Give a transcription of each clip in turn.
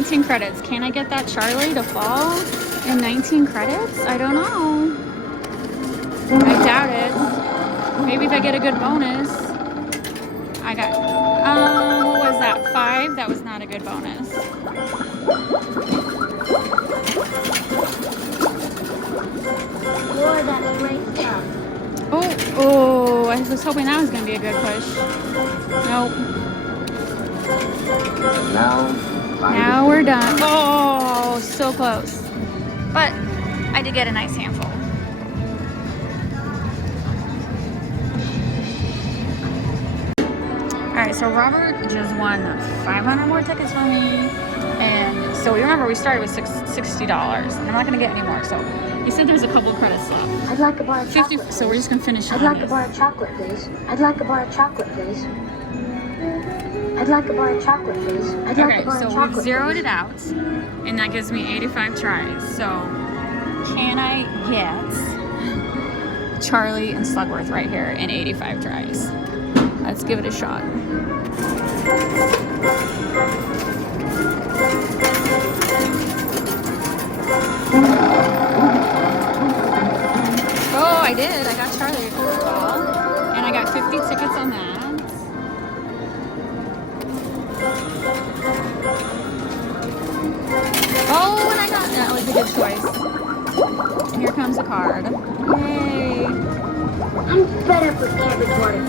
19 credits. Can I get that Charlie to fall in 19 credits? I don't know. I doubt it. Maybe if I get a good bonus. I got, what was that? 5? That was not a good bonus. Boy, that's great stuff. Oh, I was hoping that was going to be a good push. Nope. Now we're done. Oh, so close. But I did get a nice handful. Alright, so Robert just won 500 more tickets for me. And so we remember we started with $60. And I'm not going to get any more. So you said there's a couple credits left. I'd like a bar of 50, chocolate. so we're just going to finish I'd like a bar of chocolate, please. I'd like a bar of chocolate, please. I'd like a bar of chocolate, please. I'd like Okay, a bar so of chocolate, we've zeroed please. it out. And that gives me 85 tries. So can I get Charlie and Slugworth right here in 85 tries? Let's give it a shot. Oh, I did. I got Charlie a ball. And I got 50 tickets on that. Oh, and I got that. Was a good choice. And here comes a card. Yay. I'm fed up with cabbage water.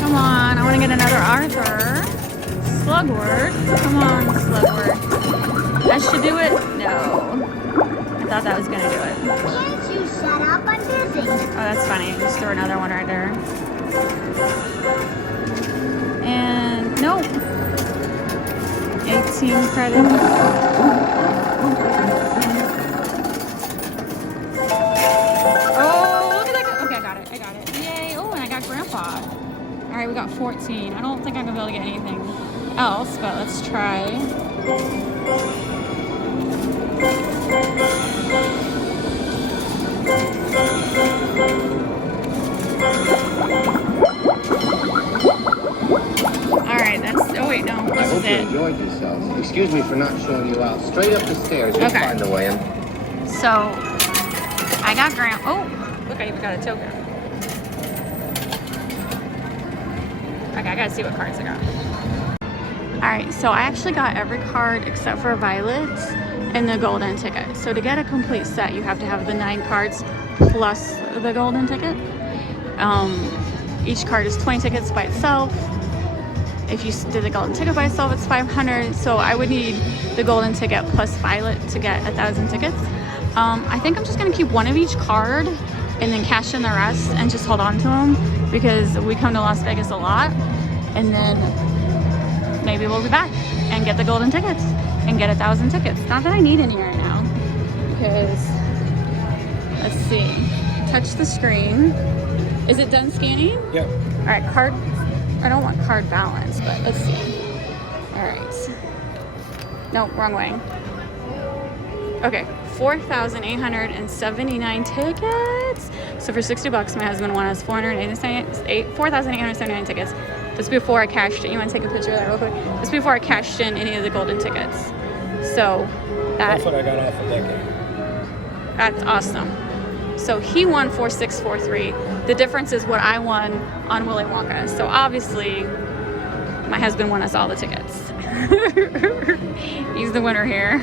Come on, I want to get another Arthur. Slugworth. Come on, Slugworth. That should do it? No. I thought that was going to do it. Can't you shut up? I'm busy. Oh, that's funny. Just threw another one right there. And nope. 18 credits. Oh, look at that. Okay, I got it. I got it. Yay. Oh, and I got Grandpa. All right, we got 14. I don't think I'm going to be able to get anything else, but let's try. Alright, that's, oh wait, no, I this hope is you it. enjoyed yourself. Excuse me for not showing you out. Straight up the stairs. You'll Okay. find a way in. So, I got oh, look, I even got a token. Okay, I gotta see what cards I got. Alright, so I actually got every card except for Violet and the golden ticket. So to get a complete set, you have to have the 9 cards plus the golden ticket. Each card is 20 tickets by itself. If you did the golden ticket by itself, it's 500. So I would need the golden ticket plus Violet to get 1,000 tickets. I think I'm just gonna keep one of each card and then cash in the rest and just hold on to them because we come to Las Vegas a lot. And then maybe we'll be back and get the golden tickets and get 1,000 tickets. Not that I need any right now because, let's see, touch the screen. Is it done scanning? Yep. All right, card, I don't want card balance, but let's see. All right. No, wrong way. Okay, 4,879 tickets. So for $60, my husband won us 4,879 tickets. This before I cashed in. You want to take a picture of that real quick? This before I cashed in any of the golden tickets. So That's what I got off of that game. that's awesome. So he won 4,643. The difference is what I won on Willy Wonka. So obviously, my husband won us all the tickets. He's the winner here.